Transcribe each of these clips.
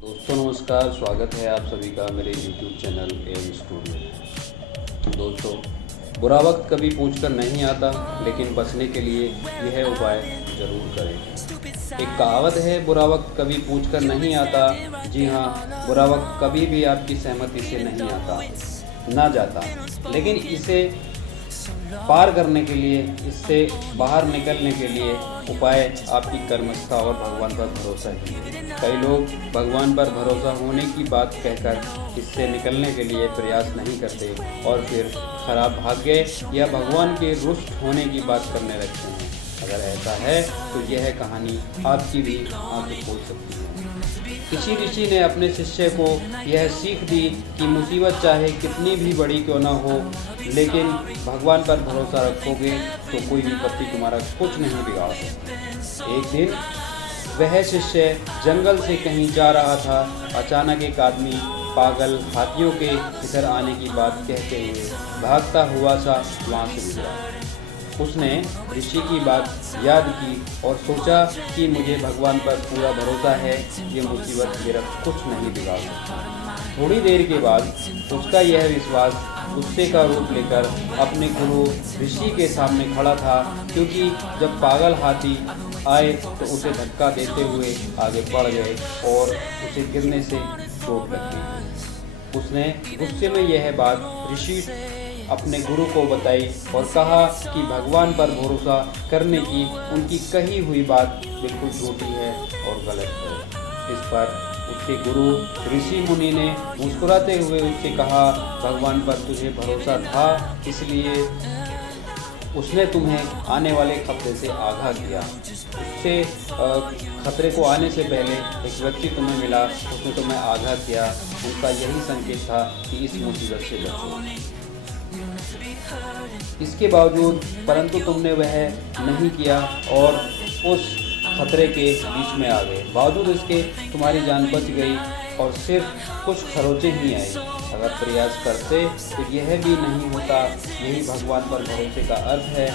दोस्तों नमस्कार, स्वागत है आप सभी का मेरे YouTube चैनल एम स्टूडियो। दोस्तों, बुरा वक्त कभी पूछकर नहीं आता, लेकिन बचने के लिए यह उपाय ज़रूर करें। एक कहावत है, बुरा वक्त कभी पूछकर नहीं आता। जी हाँ, बुरा वक्त कभी भी आपकी सहमति से नहीं आता, ना जाता, लेकिन इसे पार करने के लिए, इससे बाहर निकलने के लिए उपाय आपकी कर्मठता और भगवान पर भरोसा ही है। कई लोग भगवान पर भरोसा होने की बात कहकर इससे निकलने के लिए प्रयास नहीं करते और फिर खराब भाग्य या भगवान के रुष्ट होने की बात करने लगते हैं। अगर ऐसा है तो यह कहानी आपकी भी आंखें खोल सकती है। किसी ऋषि ने अपने शिष्य को यह सीख दी कि मुसीबत चाहे कितनी भी बड़ी क्यों ना हो, लेकिन भगवान पर भरोसा रखोगे तो कोई विपत्ति तुम्हारा कुछ नहीं बिगाड़ सकती। एक दिन वह शिष्य जंगल से कहीं जा रहा था। अचानक एक आदमी पागल हाथियों के इधर आने की बात कहते हुए भागता हुआ सा वहाँ से गुजरा। उसने ऋषि की बात याद की और सोचा कि मुझे भगवान पर पूरा भरोसा है, ये मुसीबत मेरा कुछ नहीं बिगाड़ सकती। थोड़ी देर के बाद उसका यह विश्वास गुस्से का रूप लेकर अपने गुरु ऋषि के सामने खड़ा था, क्योंकि जब पागल हाथी आए तो उसे धक्का देते हुए आगे बढ़ गए और उसे गिरने से चोट लग गई। उसने गुस्से में यह बात ऋषि अपने गुरु को बताई और कहा कि भगवान पर भरोसा करने की उनकी कही हुई बात बिल्कुल झूठी है और गलत है। इस पर उसके गुरु ऋषि मुनि ने मुस्कुराते हुए उससे कहा, भगवान पर तुझे भरोसा था, इसलिए उसने तुम्हें आने वाले खतरे से आगाह किया। उससे खतरे को आने से पहले एक व्यक्ति तुम्हें मिला, उसने तुम्हें आगाह किया। उनका यही संकेत था कि इस मुसीबत से बचो। इसके बावजूद परंतु तुमने वह नहीं किया और उस खतरे के बीच में आ गए। बावजूद इसके तुम्हारी जान बच गई और सिर्फ कुछ खरोंचे ही आई। अगर प्रयास करते तो यह भी नहीं होता। यही भगवान पर भरोसे का अर्थ है।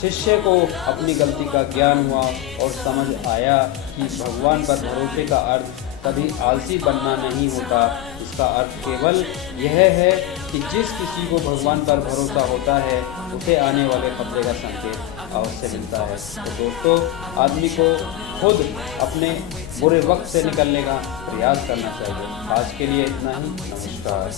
शिष्य को अपनी गलती का ज्ञान हुआ और समझ आया कि भगवान पर भरोसे का अर्थ कभी आलसी बनना नहीं होता। इसका अर्थ केवल यह है कि जिस किसी को भगवान पर भरोसा होता है उसे आने वाले खतरे का संकेत अवश्य मिलता है। तो दोस्तों, आदमी को खुद अपने बुरे वक्त से निकलने का प्रयास करना चाहिए। आज के लिए इतना ही। नमस्कार।